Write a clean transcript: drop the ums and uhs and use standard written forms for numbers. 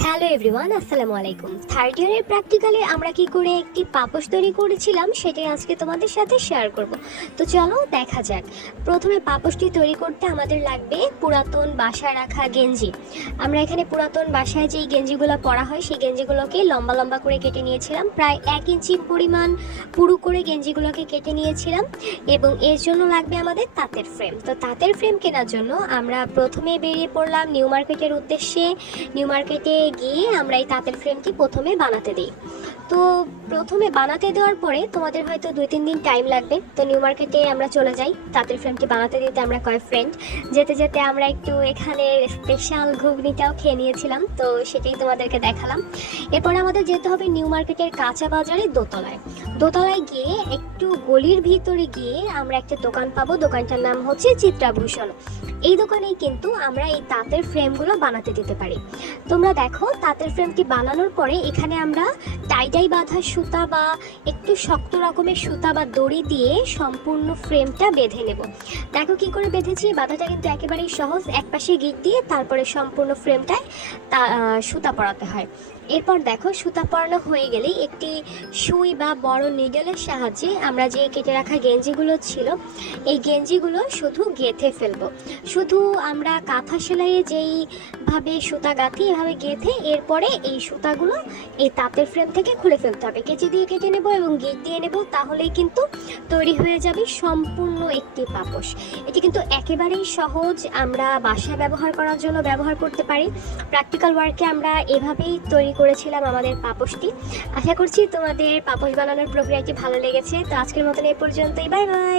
Hello everyone, আসসালামু আলাইকুম। Third ইয়ারের প্র্যাকটিক্যালে আমরা কি করে একটি পাপোশ তৈরি করেছিলাম সেটাই আজকে তোমাদের সাথে শেয়ার করব। তো চলো দেখা যাক। প্রথমে পাপোশটি তৈরি করতে আমাদের লাগবে পুরাতন বাসায় রাখা গেঞ্জি। আমরা এখানে পুরাতন বাসায় যেই গেঞ্জিগুলো পরা হয় সেই গেঞ্জিগুলোকে লম্বা লম্বা করে কেটে নিয়েছিলাম, প্রায় 1 ইঞ্চি পরিমাণ পুরু করে গেঞ্জিগুলোকে কেটে নিয়েছিলাম। এবং এর জন্য লাগবে আমাদের তাঁতের ফ্রেম। তো তাঁতের ফ্রেম কেনার জন্য আমরা প্রথমে বেরিয়ে পড়লাম নিউ মার্কেটের উদ্দেশ্যে। নিউ মার্কেটে গিয়ে আমরা এই তাঁতের ফ্রেমটি প্রথমে বানাতে দিই। তো প্রথমে বানাতে দেওয়ার পরে তোমাদের হয়তো 2-3 দিন টাইম লাগবে। তো নিউ মার্কেটে আমরা চলে যাই তাঁতের ফ্রেমটি বানাতে দিতে। আমরা কয়েক ফ্রেন্ড যেতে যেতে আমরা একটু এখানে স্পেশাল ঘুগনিটাও খেয়ে নিয়েছিলাম, তো সেটাই তোমাদেরকে দেখালাম। এরপর আমাদের যেতে হবে নিউ মার্কেটের কাঁচা বাজারে দোতলায়। দোতলায় গিয়ে একটু গলির ভিতরে গিয়ে আমরা একটা দোকান পাবো, দোকানটার নাম হচ্ছে চিত্রাভূষণ। এই দোকানেই কিন্তু আমরা এই তাঁতের ফ্রেমগুলো বানাতে দিতে পারি। তোমরা দেখো, তাঁতের ফ্রেমটি বানানোর পরে এখানে আমরা টাই বাঁধা সুতা বা একটু শক্ত রকমের সুতা বা দড়ি দিয়ে সম্পূর্ণ ফ্রেমটা বেঁধে নেব। দেখো কি করে বেঁধেছি, বাঁধাটা কিন্তু একেবারেই সহজ। একপাশে গিট দিয়ে তারপরে সম্পূর্ণ ফ্রেমটায় সুতা পরাতে হয়। এরপর দেখো, সুতা পরানো হয়ে গেলেই একটি সুই বা বড় নিডলের সাহায্যে আমরা যে কেটে রাখা গেঞ্জিগুলো ছিল এই গেঞ্জিগুলো শুধু গেঁথে ফেলবো। শুধু আমরা কাঁথা সেলাইয়ে যেইভাবে সুতা গাঁথি এভাবে গেঁথে এরপরে এই সুতাগুলো এই তাঁতের ফ্রেম থেকে খুলে ফেলতে হবে। কেচি দিয়ে কেটে নেব এবং গিট দিয়ে নেব, তাহলেই কিন্তু তৈরি হয়ে যাবে সম্পূর্ণ একটি পাপোশ। এটি কিন্তু একেবারেই সহজ, আমরা বাসায় ব্যবহার করার জন্য ব্যবহার করতে পারি। প্র্যাকটিক্যাল ওয়ার্কে আমরা এভাবেই তৈরি করেছিলাম আমাদের পাপোশটি। আশা করছি তোমাদের পাপোশ বানানোর প্রক্রিয়াটি ভালো লেগেছে। তো আজকের মতন এই পর্যন্তই, বাই বাই।